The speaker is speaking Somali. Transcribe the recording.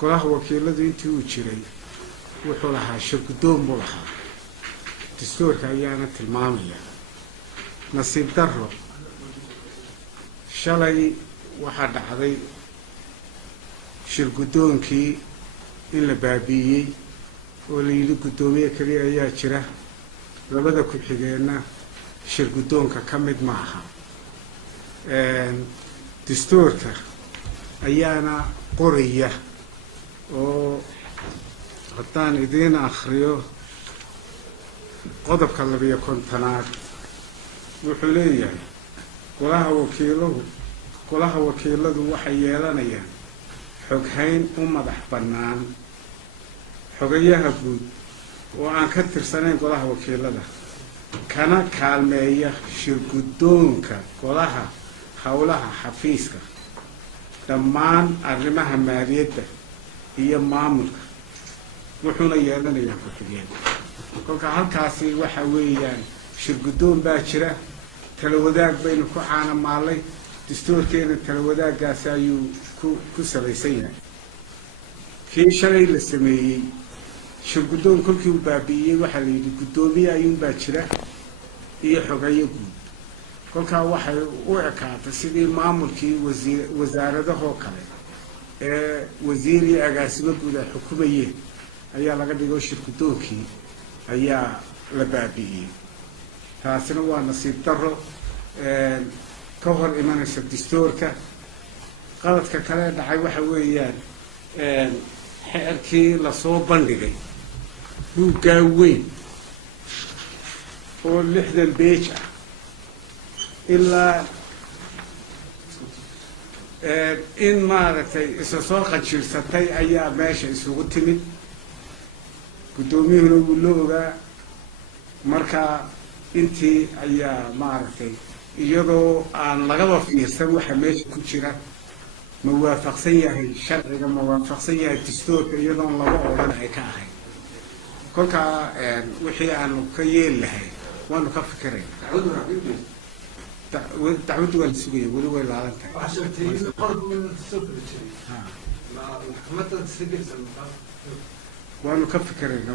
golaha wakiiladu intii uu jiray wuxuu lahaa shirgudoon buu lahaa dastuurka ayaana tilmaamaya nasiib darro shalay waxaa dhacday shirgudoonkii in la baabi'iyey oo la yidhi guddoomiye kaliya ayaa jira labada ku-xigeenna shirgudoonka ka mid ma aha dastuurka ayaana qoraya oo haddaan idiin akhriyo qodobka 12 wuxuu leeyahay golaha wakiiladu waxay yeelanayaan xoghayn u madax bannaan xogayaha guud oo aan ka tirsanayn golaha wakiilada kana kaalmeeya shirgudoonka golaha howlaha xafiiska dhammaan arrimaha maaliyadda iyo maamulka wuxuuna yeelanayaa ku-xigeen kolka halkaasi waxa weeyaan shirgudoon baa jira tala wadaag baynu ku caanamaalay dastuurkeena tala wadaaggaasi ayuu ku salaysan yahay kii shalay la sameeyey shirgudoon kolkii uu baabi'iyey waxaa la yidhi guddoomiye ayuunbaa jira iyo xogayo guud kolkaa waxay u ekaatay sidii maamulkii wasaaradahoo kale ee wasiir iyo agaasimo guud ay xukumayeen ayaa laga dhigo shirgudoonkii ayaa la baabi'iyey taasina waa nasiib darro ka hor imanaysa dastuurka qaladka kale dhacay waxa weeyaan xeerkii lasoo bandhigay buuggaa weyn oo 60 beej ah ilaa in maaragtay isa soo qajirsatay ayaa meesha isugu timid guddoomiyuhuna wuu la ogaa marka intii ayaa maaragtay iyadoo aan lagaba fiirsan waxa meesha ku jira ma waafaqsan yahay sharciga ma waafaqsan yahay dastuurka iyadoon laba odhan ay ka ahayd kolkaa wixii aanu ka yeeli lahay waanu ka fikirayn dacwaddu waa la sugaya weli way laalan tahay waanu ka fikirayna